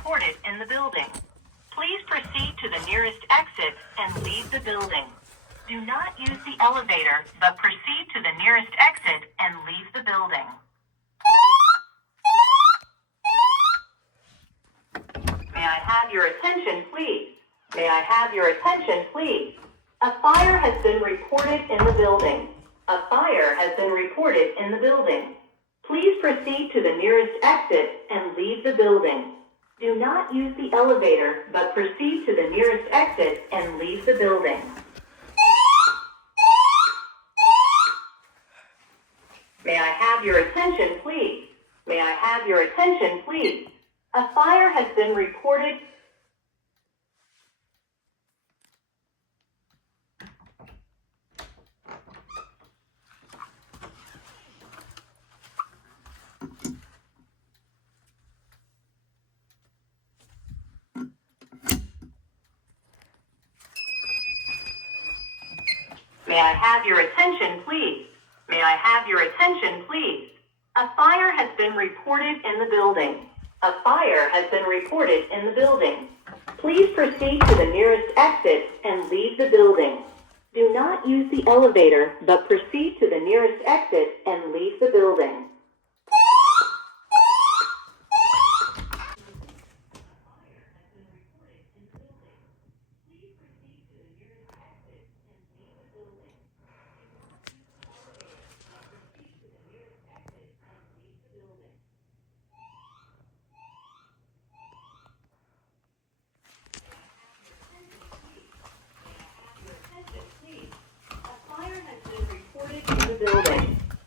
reported in the building. Please proceed to the nearest exit and leave the building. Do not use the elevator, but proceed to the nearest exit and leave the building. May I have your attention, please? May I have your attention, please? A fire has been reported in the building. A fire has been reported in the building. Please proceed to the nearest exit and leave the building. Do not use the elevator, but proceed to the nearest exit and leave the building. May I have your attention, please? May I have your attention, please? A fire has been reported. May I have your attention, please? May I have your attention, please? A fire has been reported in the building. A fire has been reported in the building. Please proceed to the nearest exit and leave the building. Do not use the elevator, but proceed to the nearest exit and leave the building.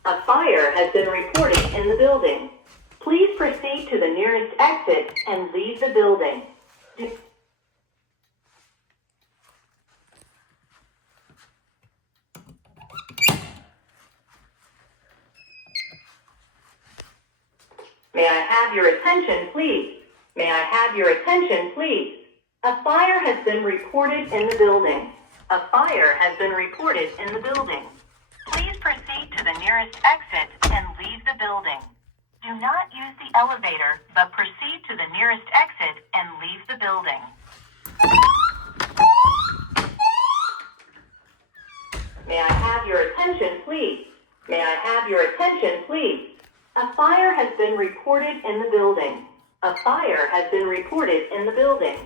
A fire has been reported in the building. Please proceed to the nearest exit and leave the building. May I have your attention, please? May I have your attention, please? A fire has been reported in the building. A fire has been reported in the building. Please proceed to the nearest exit and leave the building. Do not use the elevator, but proceed to the nearest exit and leave the building. May I have your attention, please? May I have your attention, please? A fire has been reported in the building. A fire has been reported in the building.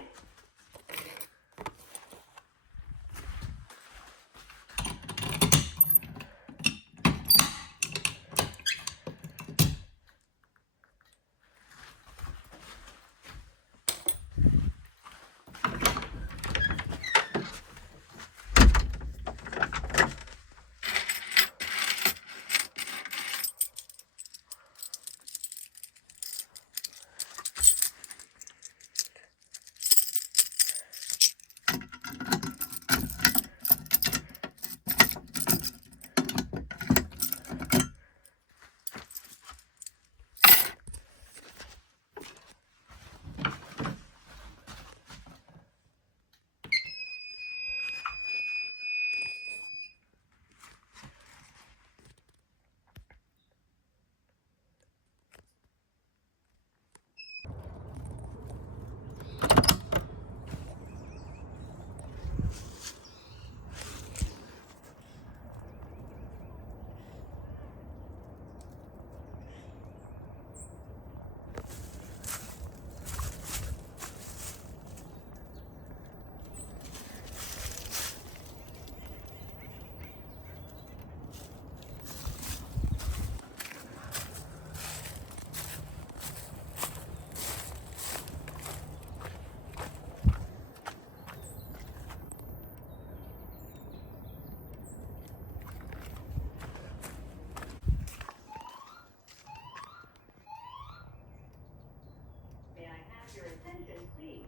Your attention, please.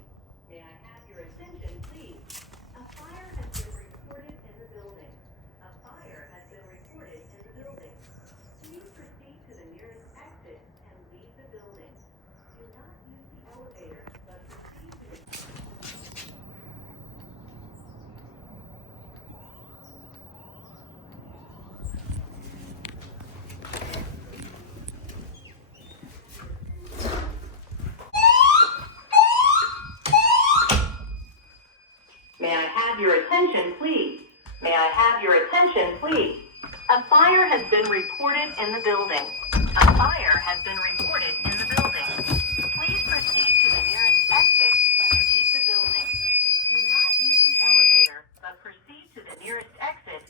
May I have your attention, please? A fire has been reported in the building. A fire has been reported in the building. Please proceed to the nearest exit and leave the building. Do not use the elevator, but proceed to the... attention, please? May I have your attention, please? A fire has been reported in the building. A fire has been reported in the building. Please proceed to the nearest exit and leave the building. Do not use the elevator, but proceed to the nearest exit.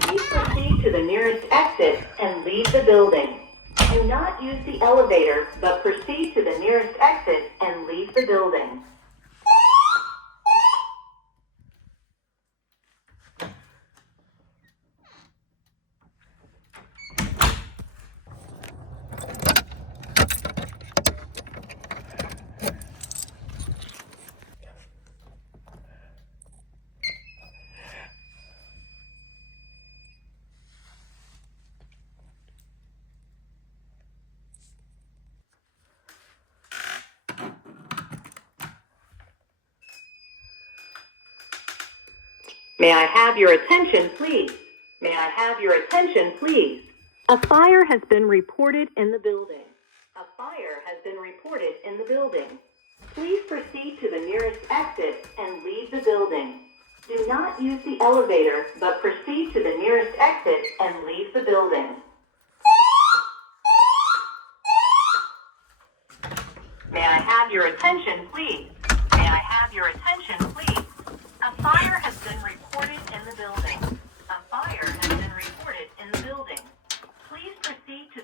Please proceed to the nearest exit and leave the building. Do not use the elevator, but proceed to the nearest exit and leave the building. May I have your attention, please? May I have your attention, please? A fire has been reported in the building. A fire has been reported in the building. Please proceed to the nearest exit and leave the building. Do not use the elevator, but proceed to the nearest exit and leave the building. May I have your attention, please? May I have your attention, please? A fire has been reported in the building. A fire has been reported in the building. Please proceed to...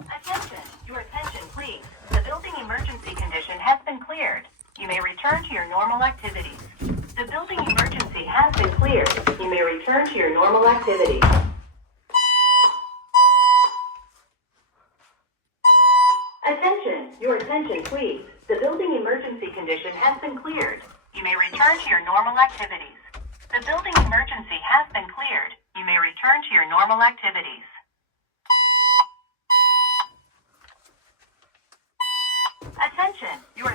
Attention, your attention, please. The building emergency condition has been cleared. You may return to your normal activities. The building emergency has been cleared. You may return to your normal activities. Attention, your attention, please. The building emergency condition has been cleared. You may return to your normal activities. The building emergency has been cleared. You may return to your normal activities. Attention, your